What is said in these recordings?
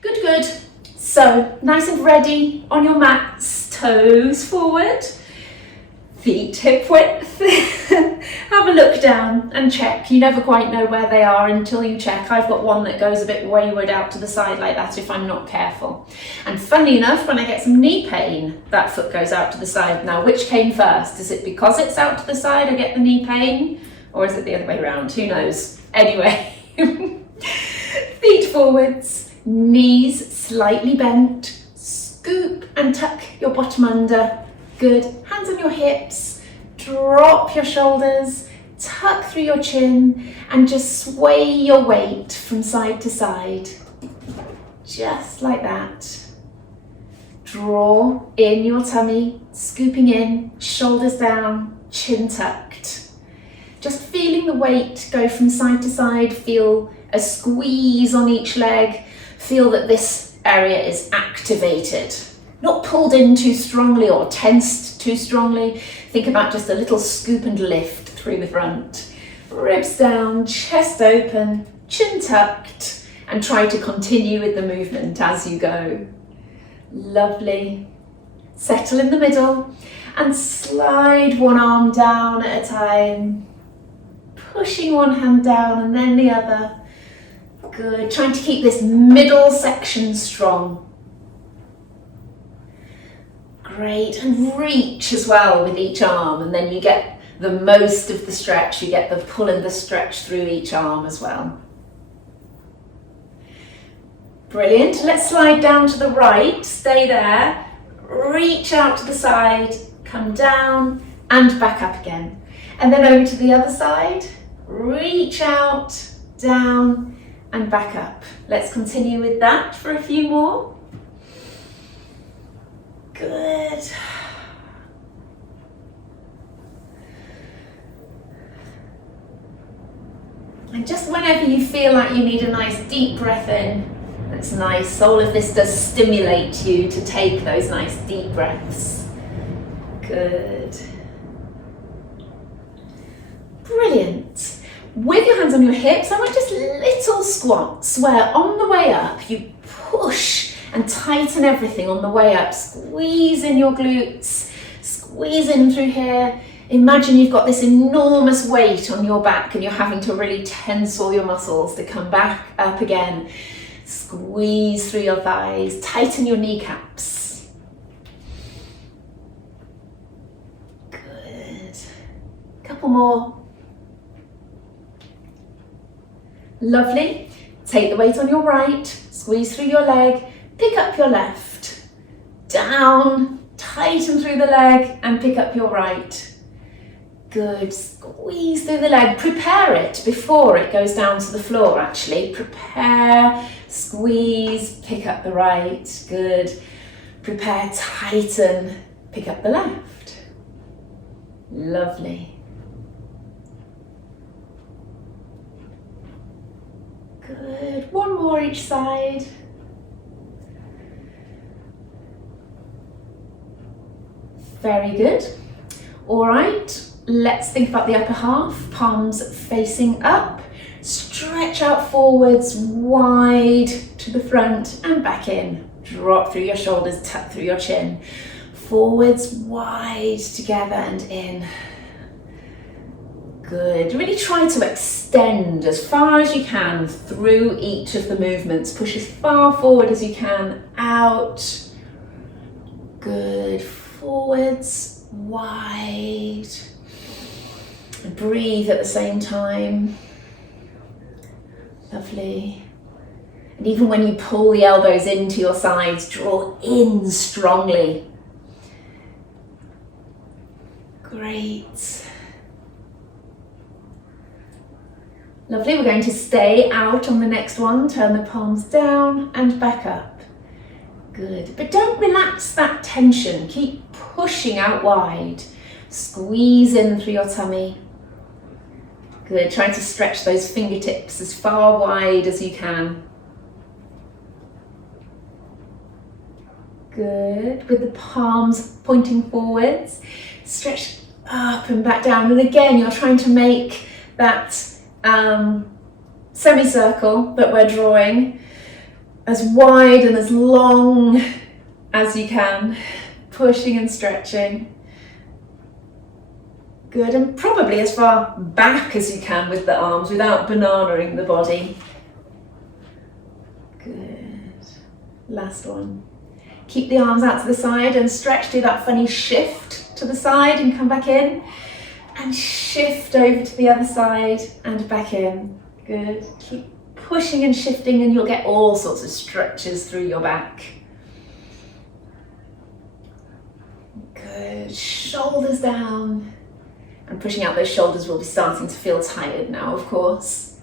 Good, good. So, nice and ready on your mats, toes forward, feet hip width. Have a look down and check. You never quite know where they are until you check. I've got one that goes a bit wayward out to the side like that if I'm not careful. And funny enough, when I get some knee pain, that foot goes out to the side. Now, which came first? Is it because it's out to the side I get the knee pain? Or is it the other way around? Who knows? Anyway, feet forwards, knees slightly bent, scoop and tuck your bottom under. Good. Hands on your hips, drop your shoulders, tuck through your chin and just sway your weight from side to side. Just like that. Draw in your tummy, scooping in, shoulders down, chin tucked. Just feeling the weight go from side to side, feel a squeeze on each leg, feel that this area is activated. Not pulled in too strongly or tensed too strongly. Think about just a little scoop and lift through the front. Ribs down, chest open, chin tucked, and try to continue with the movement as you go. Lovely. Settle in the middle and slide one arm down at a time. Pushing one hand down and then the other. Good. Trying to keep this middle section strong. Great, and reach as well with each arm, and then you get the most of the stretch, you get the pull and the stretch through each arm as well. Brilliant, let's slide down to the right, stay there, reach out to the side, come down and back up again. And then over to the other side, reach out, down and back up. Let's continue with that for a few more. Good. And just whenever you feel like you need a nice deep breath in, that's nice. All of this does stimulate you to take those nice deep breaths. Good. Brilliant. With your hands on your hips, I want just little squats where on the way up you push and tighten everything on the way up. Squeeze in your glutes, squeeze in through here. Imagine you've got this enormous weight on your back and you're having to really tense all your muscles to come back up again. Squeeze through your thighs, tighten your kneecaps. Good. Couple more. Lovely. Take the weight on your right, squeeze through your leg, pick up your left, down, tighten through the leg and pick up your right. Good, squeeze through the leg, prepare it before it goes down to the floor actually. Prepare, squeeze, pick up the right, good. Prepare, tighten, pick up the left. Lovely. Good, one more each side. Very good. All right, let's think about the upper half. Palms facing up. Stretch out forwards, wide to the front and back in. Drop through your shoulders, tuck through your chin. Forwards, wide, together and in. Good. Really try to extend as far as you can through each of the movements. Push as far forward as you can, out. Good. Forwards, wide. Breathe at the same time. Lovely. And even when you pull the elbows into your sides, draw in strongly. Great. Lovely, we're going to stay out on the next one. Turn the palms down and back up. Good, but don't relax that tension. Keep pushing out wide. Squeeze in through your tummy. Good, try to stretch those fingertips as far wide as you can. Good, with the palms pointing forwards. Stretch up and back down. And again, you're trying to make that semicircle that we're drawing as wide and as long as you can, pushing and stretching. Good, and probably as far back as you can with the arms without bananaing the body. Good. Last one. Keep the arms out to the side and stretch, do that funny shift to the side and come back in. And shift over to the other side and back in. Good. Keep pushing and shifting and you'll get all sorts of stretches through your back. Good. Shoulders down. And pushing out those shoulders will be starting to feel tired now, of course.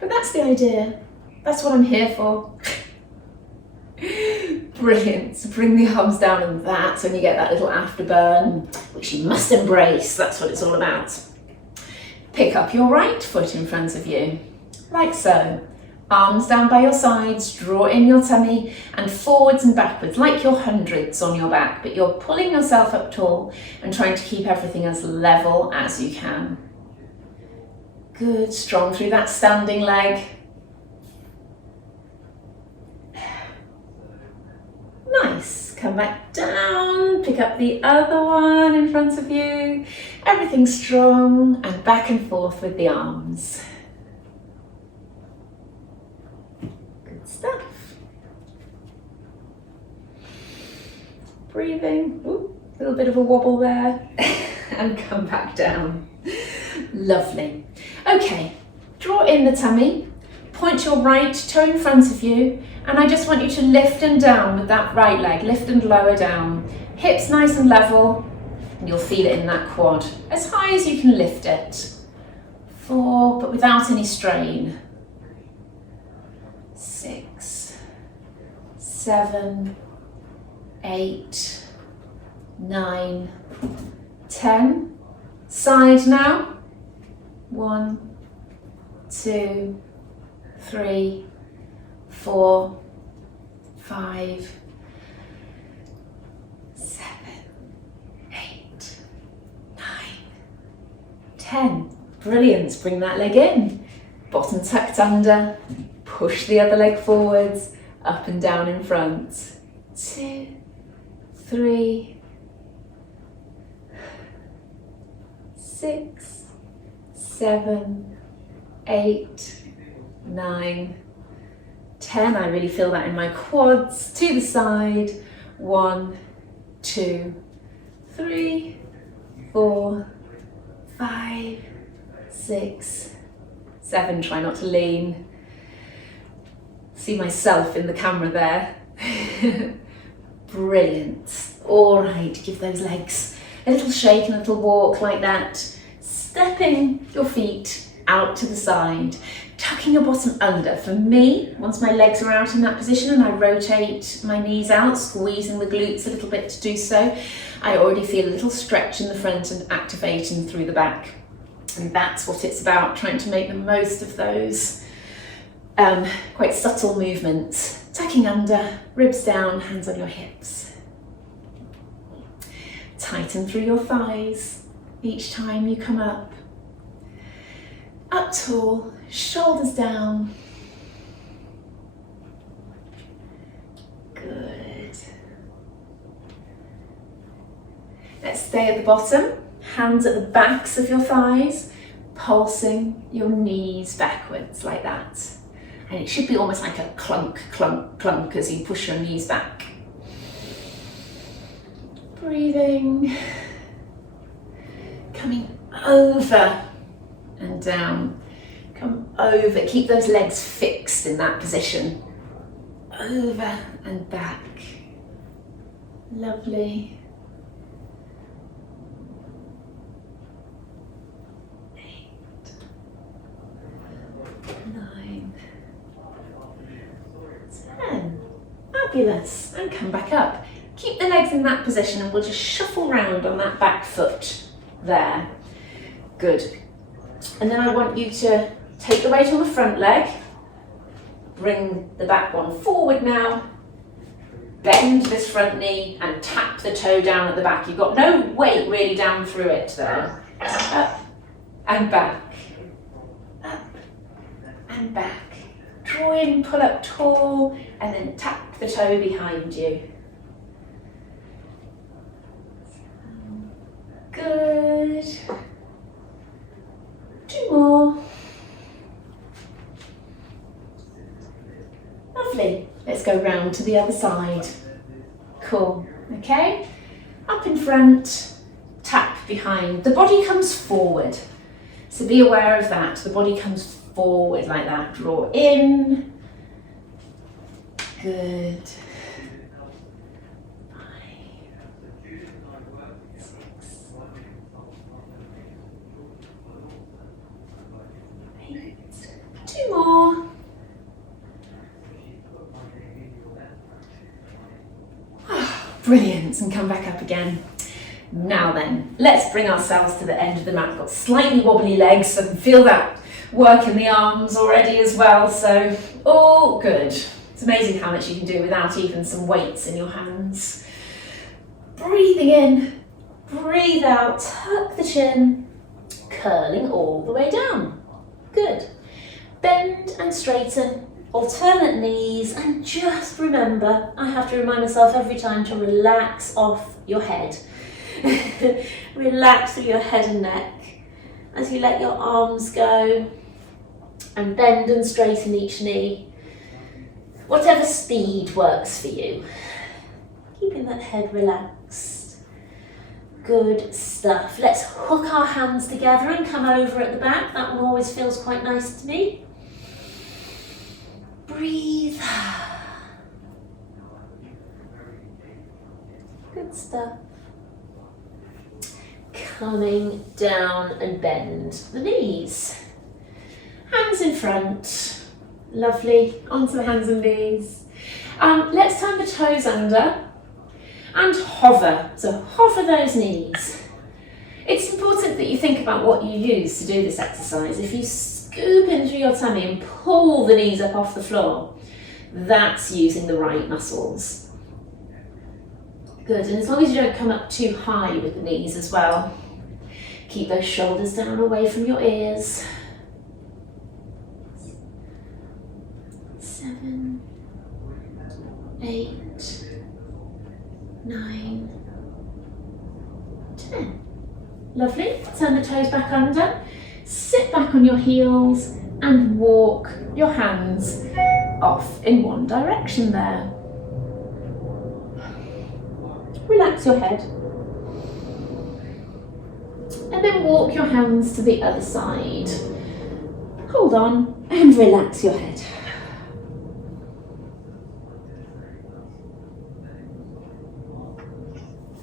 But that's the idea. That's what I'm here for. Brilliant. So bring the arms down, and that's when you get that little afterburn, which you must embrace. That's what it's all about. Pick up your right foot in front of you, like so. Arms down by your sides, draw in your tummy, and forwards and backwards, like your hundreds on your back, but you're pulling yourself up tall and trying to keep everything as level as you can. Good, strong through that standing leg. Nice, come back down, pick up the other one in front of you. Everything's strong, and back and forth with the arms. Good stuff. Breathing, ooh, a little bit of a wobble there, and come back down. Lovely. Okay, draw in the tummy, point your right toe in front of you, and I just want you to lift and down with that right leg, lift and lower down. Hips nice and level, and you'll feel it in that quad. As high as you can lift it. 4, but without any strain. 6, 7, 8, 9, 10. Side now. 1, 2, 3, 4, 5, 7, 8, 9, 10. Brilliant. Bring that leg in. Bottom tucked under. Push the other leg forwards, up and down in front. 2, 3, 6, 7, 8, 9, 10. I really feel that in my quads. To the side. 1, 2, 3, 4, 5, 6, 7. Try not to lean. See myself in the camera there. Brilliant. All right, give those legs a little shake and a little walk like that. Stepping your feet out to the side, tucking your bottom under. For me, once my legs are out in that position and I rotate my knees out, squeezing the glutes a little bit to do so, I already feel a little stretch in the front and activating through the back. And that's what it's about, trying to make the most of those quite subtle movements. Tucking under, ribs down, hands on your hips. Tighten through your thighs each time you come up. Up tall, shoulders down. Good. Let's stay at the bottom. Hands at the backs of your thighs, pulsing your knees backwards like that. And it should be almost like a clunk, clunk, clunk as you push your knees back. Breathing. Coming over and down. Come over. Keep those legs fixed in that position. Over and back. Lovely. 8, 9, 10. Fabulous. And come back up. Keep the legs in that position and we'll just shuffle round on that back foot there. Good. And then I want you to take the weight on the front leg. Bring the back one forward now. Bend this front knee and tap the toe down at the back. You've got no weight really down through it there. Up and back. Up and back. draw in, pull up tall, and then tap the toe behind you. Good. 2 more. Lovely. Let's go round to the other side. Cool. Okay. Up in front, tap behind. The body comes forward. So be aware of that. The body comes forward like that. Draw in. Good. 5, 6, 8. 2 more. Brilliant, and come back up again. Now then, let's bring ourselves to the end of the mat. We've got slightly wobbly legs, so I can feel that work in the arms already as well, so all good. It's amazing how much you can do without even some weights in your hands. Breathing in, breathe out, tuck the chin, curling all the way down. Good. Bend and straighten. Alternate knees, and just remember, I have to remind myself every time to relax off your head. Relax through your head and neck as you let your arms go, and bend and straighten each knee. Whatever speed works for you. Keeping that head relaxed. Good stuff. Let's hook our hands together and come over at the back. That one always feels quite nice to me. Breathe. Good stuff. Coming down and bend the knees. Hands in front. Lovely. Onto the hands and knees. Let's turn the toes under and hover. So hover those knees. It's important that you think about what you use to do this exercise. If you scoop in through your tummy and pull the knees up off the floor, that's using the right muscles. Good, and as long as you don't come up too high with the knees as well, keep those shoulders down away from your ears. 7, 8, 9, 10. Lovely, turn the toes back under. Sit back on your heels and walk your hands off in one direction there. Relax your head. And then walk your hands to the other side. Hold on and relax your head.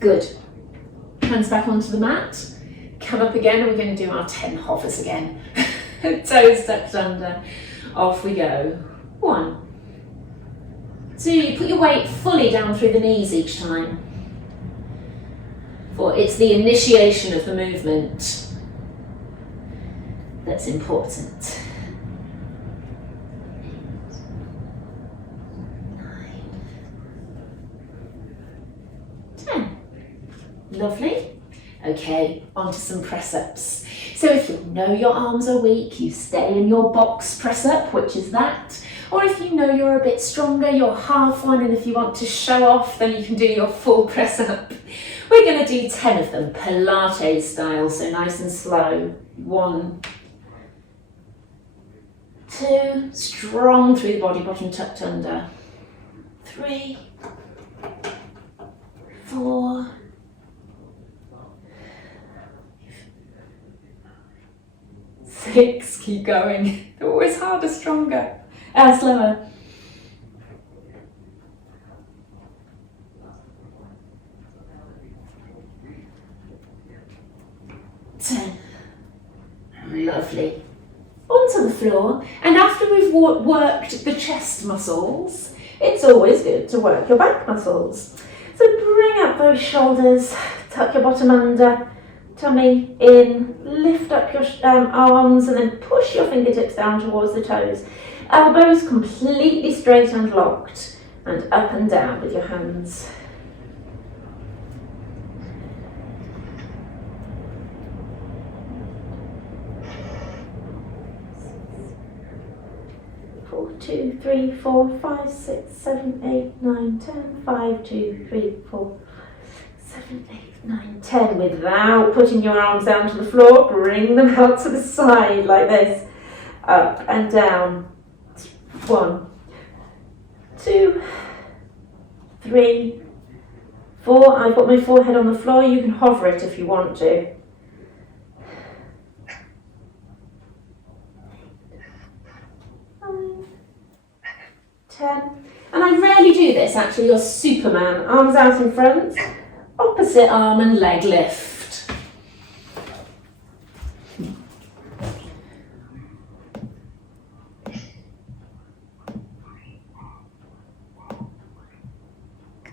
Good. Hands back onto the mat. Come up again, and we're going to do our 10 hovers again. Toes tucked under. Off we go. 1. 2. You put your weight fully down through the knees each time. For it's the initiation of the movement that's important. 8, 9, 10. Lovely. Okay, onto some press-ups. So if you know your arms are weak, you stay in your box press-up, which is that. Or if you know you're a bit stronger, you're half one, and if you want to show off, then you can do your full press-up. We're going to do 10 of them, Pilates style, so nice and slow. 1, 2, strong through the body, bottom tucked under. 3, 4, 6, keep going. They're always harder, stronger, slower. 10. Lovely. Onto the floor, and after we've worked the chest muscles, it's always good to work your back muscles. So bring up those shoulders, tuck your bottom under, tummy in, lift up your arms, and then push your fingertips down towards the toes. Elbows completely straight and locked, and up and down with your hands. 4, 2, 3, 4, 5, 6, 7, 8, 9, 10. 5, 2, 3, 4, 7, 8, 9, 10. Without putting your arms down to the floor, bring them out to the side like this. Up and down. 1, 2, 3, 4. I've got my forehead on the floor. You can hover it if you want to. 9, 10. And I rarely do this actually. You're Superman. Arms out in front. Opposite arm and leg lift.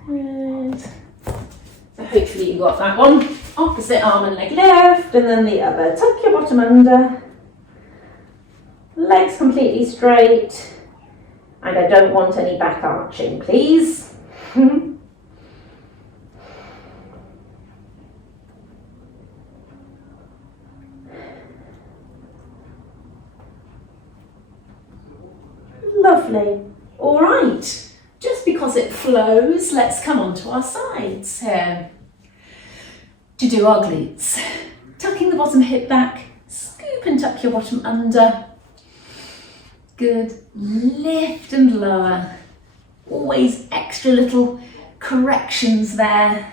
Good. So hopefully you got that one. Opposite arm and leg lift, and then the other. Tuck your bottom under. Legs completely straight. And I don't want any back arching, please. Lovely. All right. Just because it flows, let's come onto our sides here to do our glutes. Tucking the bottom hip back, scoop and tuck your bottom under. Good. Lift and lower. Always extra little corrections there,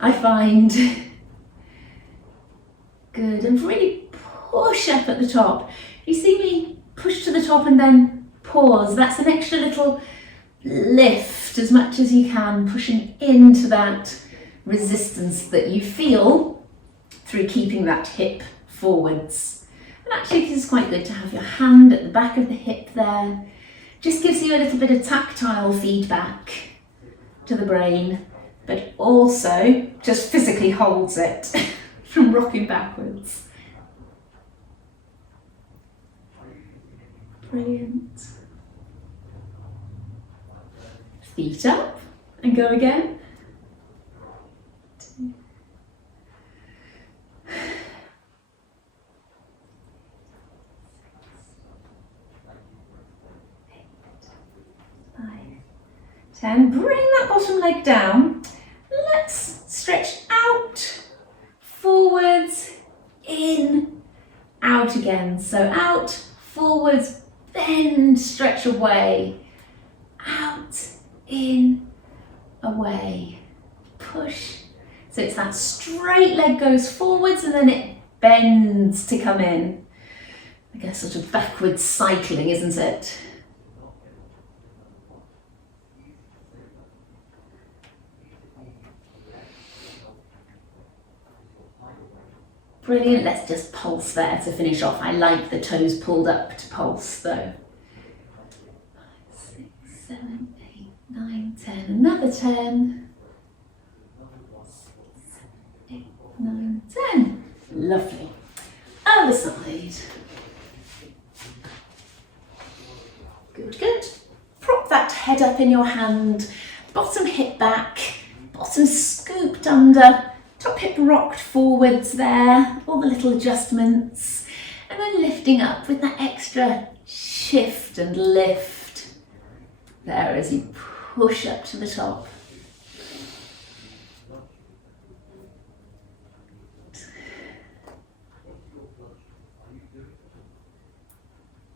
I find. Good. And really push up at the top. You see me push to the top and then pause. That's an extra little lift as much as you can, pushing into that resistance that you feel through keeping that hip forwards. And actually it is quite good to have your hand at the back of the hip there. Just gives you a little bit of tactile feedback to the brain, but also just physically holds it from rocking backwards. Brilliant. Feet up and go again. 2, 8, 9, 10. Bring that bottom leg down. Let's stretch out, forwards, in, out again. So out, forwards, bend, stretch away, out, in, away, push. So it's that straight leg goes forwards and then it bends to come in. I guess sort of backwards cycling, isn't it? Brilliant. Let's just pulse there to finish off. I like the toes pulled up to pulse though. 5, 6, 7, 8, 9, 10. Another 10. 6, 7, 8, 9, 10. Lovely. Other side. Good, good. Prop that head up in your hand. Bottom hip back. Bottom scooped under. Top hip rocked forwards there. All the little adjustments. And then lifting up with that extra shift and lift there as you push up to the top.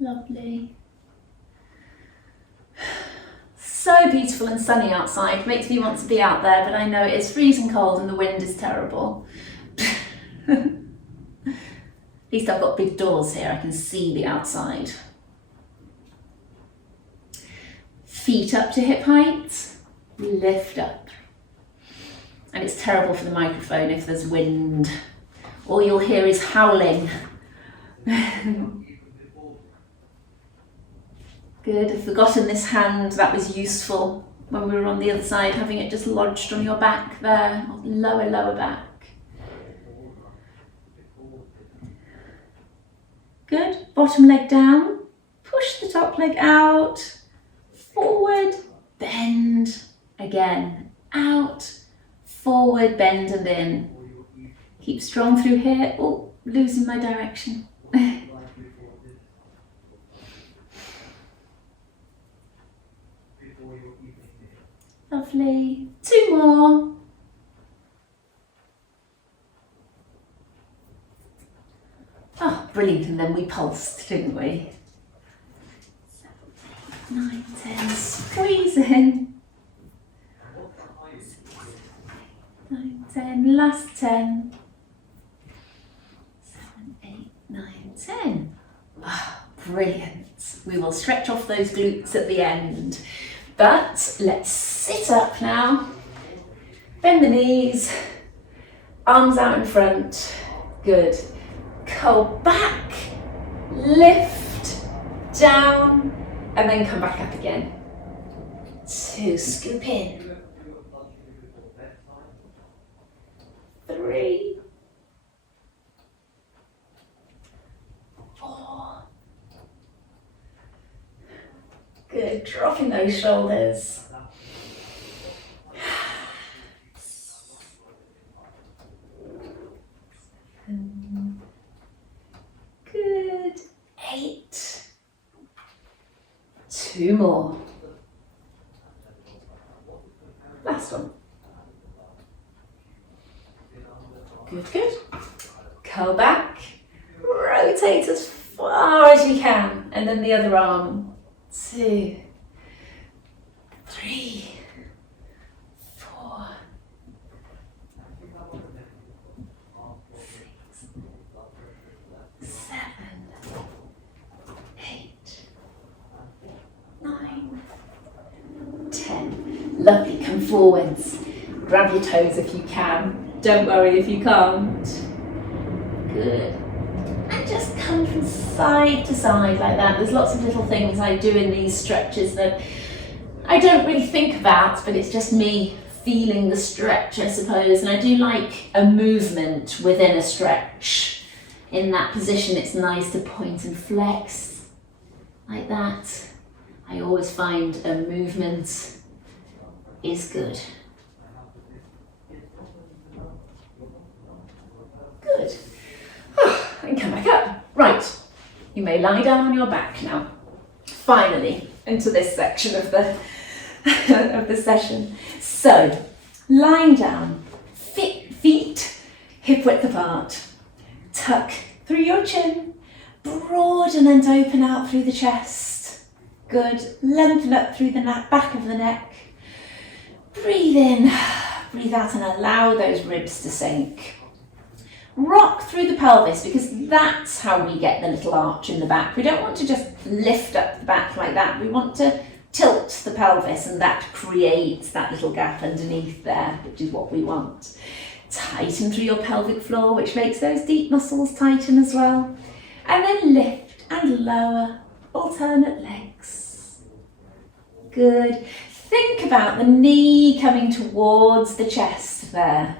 Lovely. So beautiful and sunny outside. Makes me want to be out there, but I know it is freezing cold and the wind is terrible. At least I've got big doors here, I can see the outside. Feet up to hip height, lift up. And it's terrible for the microphone if there's wind. All you'll hear is howling. Good, I've forgotten this hand, that was useful when we were on the other side, having it just lodged on your back there, lower back. Good, bottom leg down, push the top leg out, forward, bend, again, out, forward, bend and in. Keep strong through here. Oh, losing my direction. Lovely. 2 more. Oh, brilliant. And then we pulsed, didn't we? 7, 8, 9, 10. Squeeze in. 9, 10. Last 10. 7, 8, 9, 10. Oh, brilliant. We will stretch off those glutes at the end. But let's sit up now. Bend the knees. Arms out in front. Good. Curl back. Lift. Down. And then come back up again. 2. Scoop in. 3. 4. Good, dropping those shoulders. Good, 8. 2 more. Last one. Good, good. Curl back. Rotate as far as you can. And then the other arm. 2, 3, 4, 6, 7, 8, 9, 10. Lovely, come forwards. Grab your toes if you can. Don't worry if you can't. Good. And just come from side to side like that. There's lots of little things I do in these stretches that I don't really think about, but it's just me feeling the stretch, I suppose. And I do like a movement within a stretch. In that position, it's nice to point and flex like that. I always find a movement is good. Good. And come back up. Right, you may lie down on your back now. Finally, into this section of the of the session. So, lying down, feet hip width apart. Tuck through your chin, broaden and open out through the chest. Good. Lengthen up through the back of the neck. Breathe in, breathe out, and allow those ribs to sink. Rock through the pelvis, because that's how we get the little arch in the back. We don't want to just lift up the back like that. We want to tilt the pelvis, and that creates that little gap underneath there, which is what we want. Tighten through your pelvic floor, which makes those deep muscles tighten as well. And then lift and lower, alternate legs. Good. Think about the knee coming towards the chest there,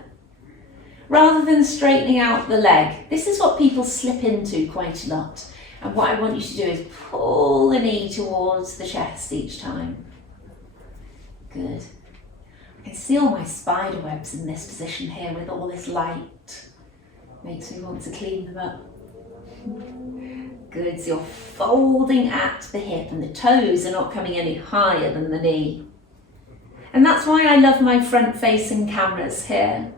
rather than straightening out the leg. This is what people slip into quite a lot. And what I want you to do is pull the knee towards the chest each time. Good. I can see all my spider webs in this position here with all this light. Makes me want to clean them up. Good, so you're folding at the hip and the toes are not coming any higher than the knee. And that's why I love my front-facing cameras here.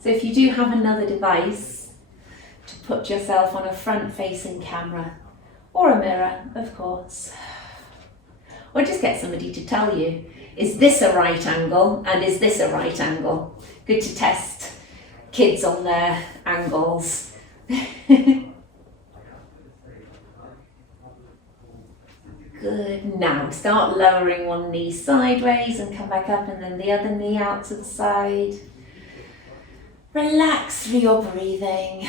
So if you do have another device, to put yourself on a front-facing camera, or a mirror, of course. Or just get somebody to tell you, is this a right angle and is this a right angle? Good to test kids on their angles. Good. Now start lowering one knee sideways and come back up, and then the other knee out to the side. Relax through your breathing.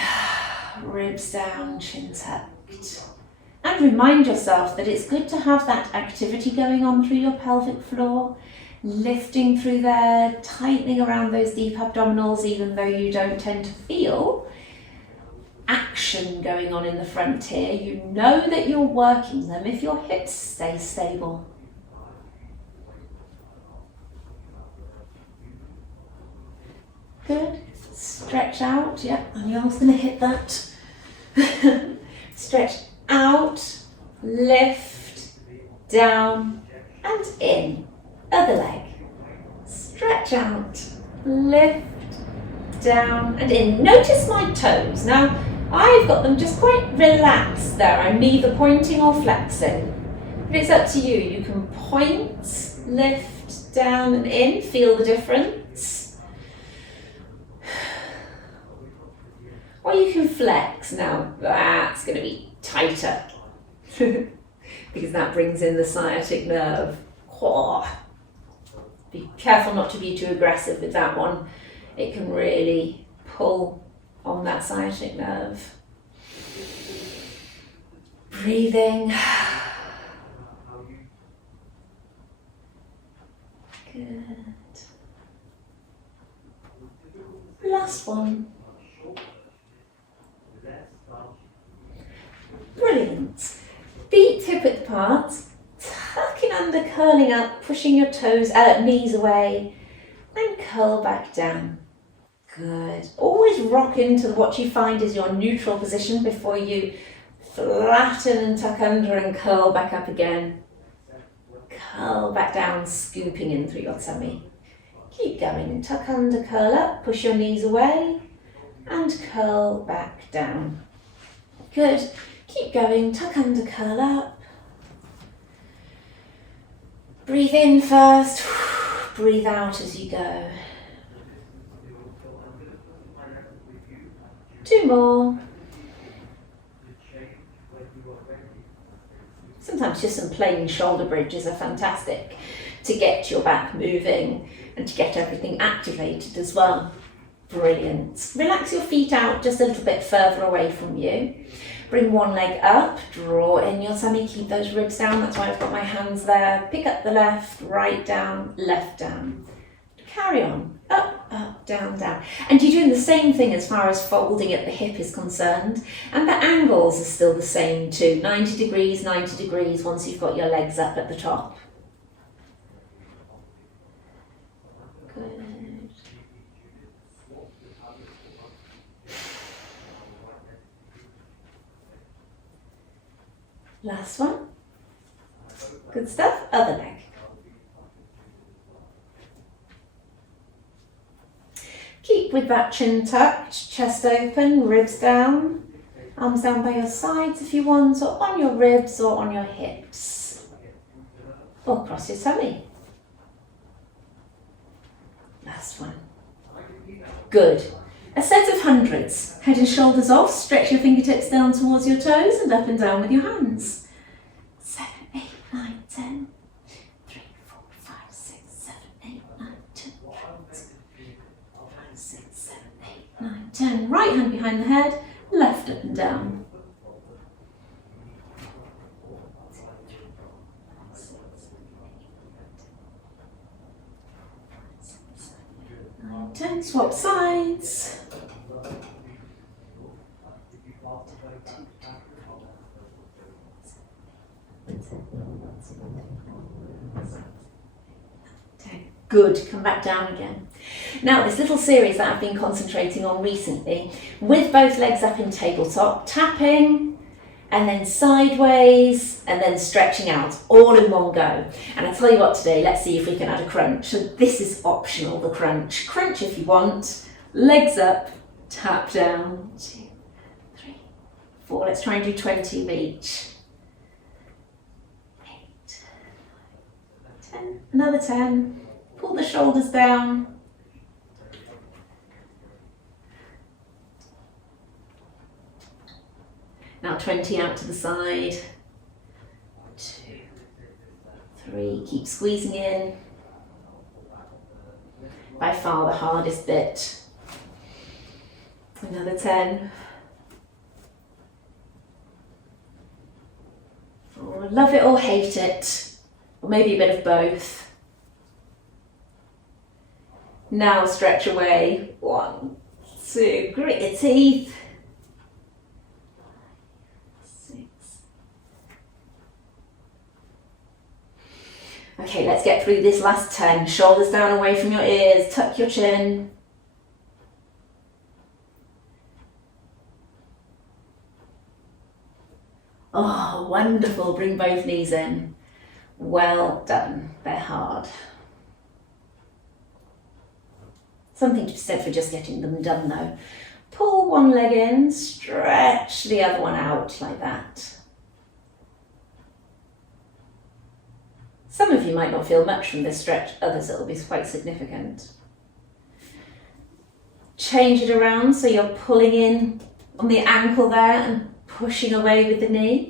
Ribs down, chin tucked. And remind yourself that it's good to have that activity going on through your pelvic floor, lifting through there, tightening around those deep abdominals, even though you don't tend to feel action going on in the front here. You know that you're working them if your hips stay stable. Good. Stretch out. Yeah, and you're going to hit that. Stretch out, lift, down, and in. Other leg. Stretch out, lift, down and in. Notice my toes. Now, I've got them just quite relaxed there. I'm neither pointing or flexing. But it's up to you. You can point, lift, down and in. Feel the difference. Or you can flex. Now, that's going to be tighter. Because that brings in the sciatic nerve. Oh. Be careful not to be too aggressive with that one. It can really pull on that sciatic nerve. Breathing. Good. Last one. Brilliant. Feet hip width apart. Tucking under, curling up, pushing your toes out, knees away, and curl back down. Good. Always rock into what you find is your neutral position before you flatten and tuck under and curl back up again. Curl back down, scooping in through your tummy. Keep going. Tuck under, curl up, push your knees away, and curl back down. Good. Keep going. Tuck under, curl up. Breathe in first, breathe out as you go. 2 more. Sometimes just some plain shoulder bridges are fantastic to get your back moving and to get everything activated as well. Brilliant. Relax your feet out just a little bit further away from you. Bring one leg up, draw in your tummy, keep those ribs down. That's why I've got my hands there. Pick up the left, right down, left down. Carry on, up, up, down, down. And you're doing the same thing as far as folding at the hip is concerned. And the angles are still the same too. 90 degrees once you've got your legs up at the top. Good. Last one. Good stuff. Other leg. Keep with that chin tucked, chest open, ribs down, arms down by your sides if you want, or on your ribs or on your hips. Or cross your tummy. Last one. Good. A set of hundreds. Head and shoulders off, stretch your fingertips down towards your toes and up and down with your hands. 7, 8, 9, 10. 3, 4, 5, 6, 7, 8, 9, 10. 5, 6, 7, 8, 9, 10. Right hand behind the head, left up and down. 10. Swap sides. Good, come back down again. Now this little series that I've been concentrating on recently, with both legs up in tabletop, tapping, and then sideways, and then stretching out, all in one go. And I tell you what today, let's see if we can add a crunch. So this is optional, the crunch. Crunch if you want, legs up, tap down, 2, 3, 4. Let's try and do 20 of each. 8, 9, 10, another 10. Pull the shoulders down. Now 20 out to the side. 2, 3, keep squeezing in. By far the hardest bit. Another 10. Oh, love it or hate it, or maybe a bit of both. Now stretch away. 1, 2, grit your teeth. 6. Okay, let's get through this last 10. Shoulders down away from your ears, tuck your chin. Oh, wonderful. Bring both knees in. Well done. They're hard. Something to be said for just getting them done though. Pull one leg in, stretch the other one out like that. Some of you might not feel much from this stretch, others it'll be quite significant. Change it around so you're pulling in on the ankle there and pushing away with the knee.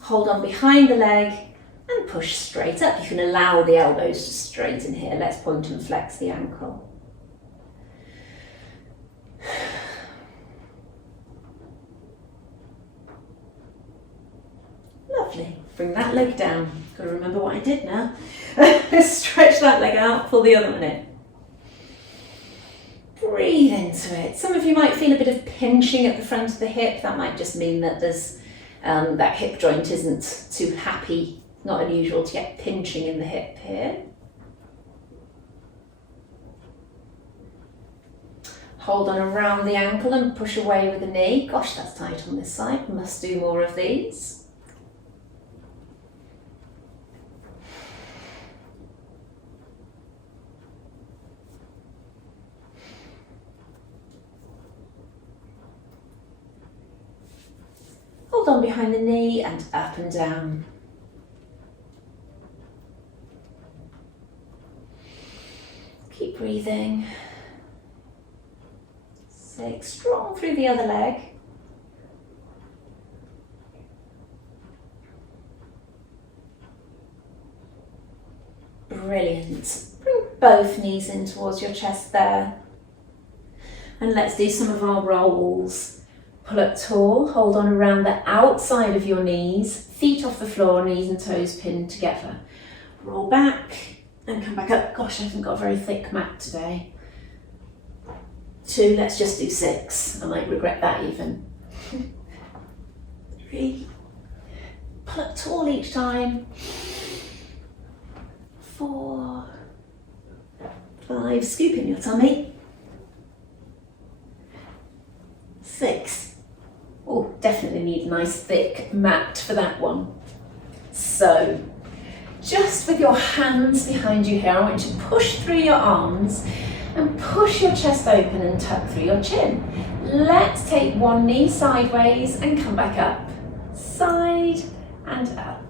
Hold on behind the leg and push straight up. You can allow the elbows to straighten here. Let's point and flex the ankle. Lovely. Bring that leg down. Got to remember what I did now. Stretch that leg out, pull the other one in. Breathe into it. Some of you might feel a bit of pinching at the front of the hip. That might just mean that there's that hip joint isn't too happy. Not unusual to get pinching in the hip here. Hold on around the ankle and push away with the knee. Gosh, that's tight on this side. Must do more of these. Hold on behind the knee and up and down. Keep breathing. 6, strong through the other leg. Brilliant. Bring both knees in towards your chest there. And let's do some of our rolls. Pull up tall, hold on around the outside of your knees, feet off the floor, knees and toes pinned together. Roll back and come back up. Gosh, I haven't got a very thick mat today. 2, let's just do 6. I might regret that even. 3, pull up tall each time. 4, 5, scoop in your tummy. 6. Oh, definitely need a nice thick mat for that one. So, just with your hands behind you here, I want you to push through your arms and push your chest open and tuck through your chin. Let's take one knee sideways and come back up. Side and up.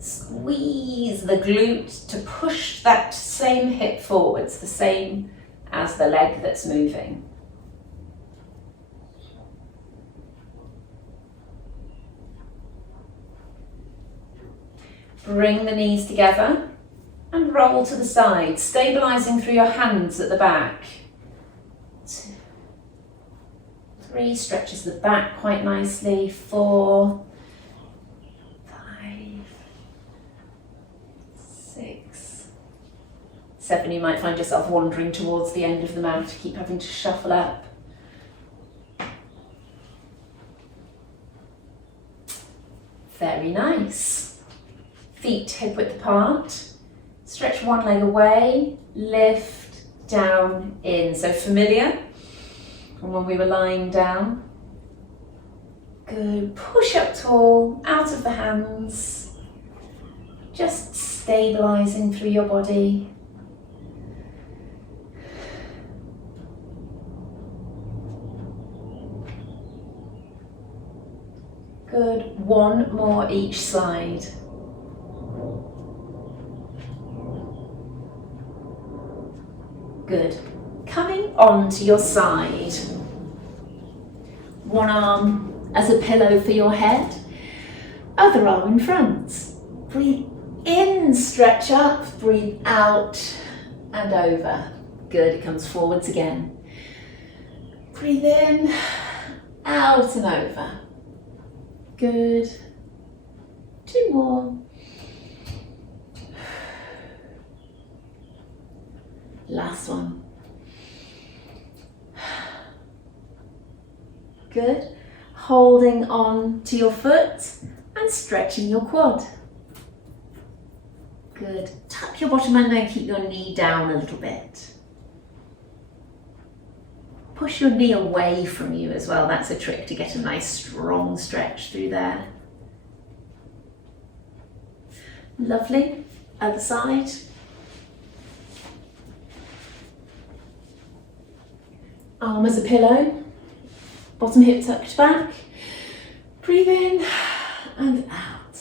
Squeeze the glute to push that same hip forwards, the same as the leg that's moving. Bring the knees together and roll to the side, stabilising through your hands at the back. 2, 3, stretches the back quite nicely. 4, 5, 6, 7. You might find yourself wandering towards the end of the mat, keep having to shuffle up. Very nice. Feet hip width apart. Stretch one leg away, lift, down, in. So familiar from when we were lying down. Good. Push up tall, out of the hands. Just stabilising through your body. Good. One more each side. Good. Coming onto your side. One arm as a pillow for your head, other arm in front. Breathe in, stretch up, breathe out and over. Good, it comes forwards again. Breathe in, out and over. Good. 2 more. Last one. Good. Holding on to your foot and stretching your quad. Good. Tuck your bottom under and keep your knee down a little bit. push your knee away from you as well. That's a trick to get a nice strong stretch through there. Lovely. Other side. Arm as a pillow. Bottom hip tucked back. Breathe in and out.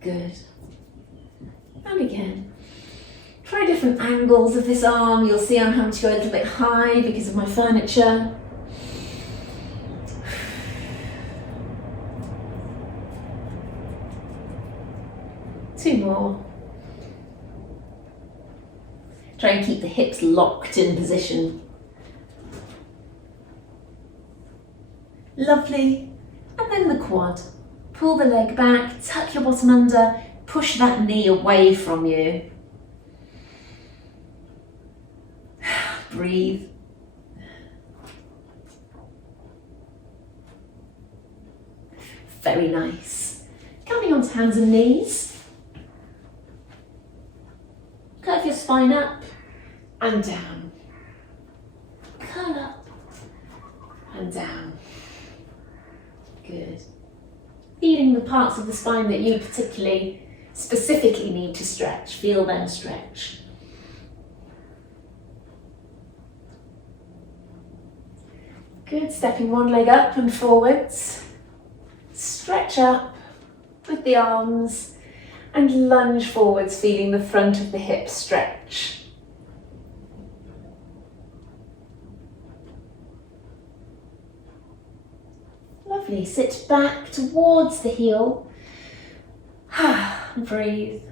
Good. And again. Try different angles of this arm. You'll see I'm having to go a little bit high because of my furniture. Two more. Try and keep the hips locked in position. Lovely. And then the quad. Pull the leg back, tuck your bottom under, push that knee away from you. Breathe. Very nice. Coming onto hands and knees. Curve your spine up and down. Curl up and down. Good. Feeling the parts of the spine that you specifically need to stretch. Feel them stretch. Good. Stepping one leg up and forwards. Stretch up with the arms and lunge forwards, feeling the front of the hips stretch. Lovely. Sit back towards the heel. Breathe.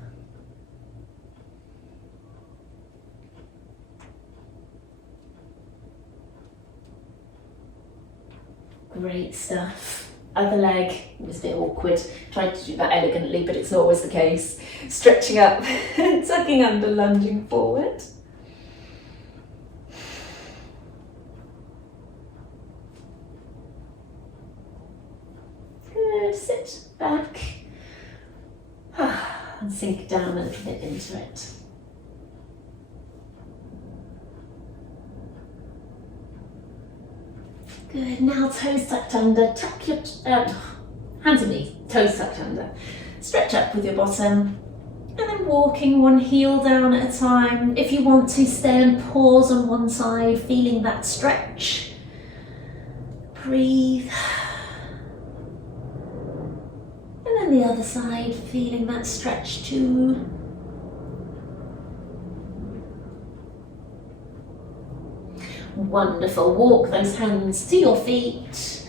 Great stuff. Other leg. It was a bit awkward. Tried to do that elegantly, but it's not always the case. Stretching up, tucking under, lunging forward. Good. Sit back and sink down a little bit into it. Good. Now toes tucked under. Tuck your hands and knees. Toes tucked under. Stretch up with your bottom, and then walking one heel down at a time. If you want to, stay and pause on one side, feeling that stretch. Breathe. And then the other side, feeling that stretch too. Wonderful. Walk those hands to your feet.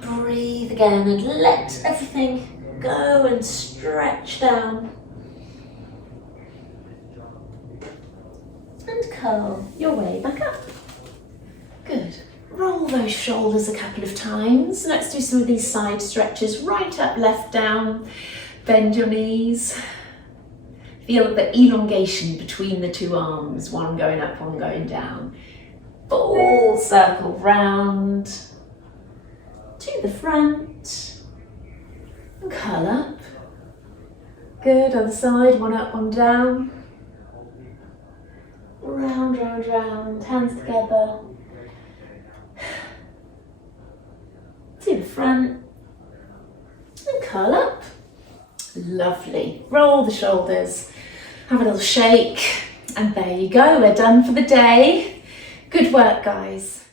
Breathe again and let everything go and stretch down. And curl your way back up. Good. Roll those shoulders a couple of times. Let's do some of these side stretches. Right up, left down. Bend your knees. Feel the elongation between the two arms, one going up, one going down. Full circle round to the front. And curl up. Good, other side, one up, one down. Round, round, round, hands together. To the front. And curl up. Lovely. Roll the shoulders. Have a little shake, and there you go, we're done for the day. Good work, guys.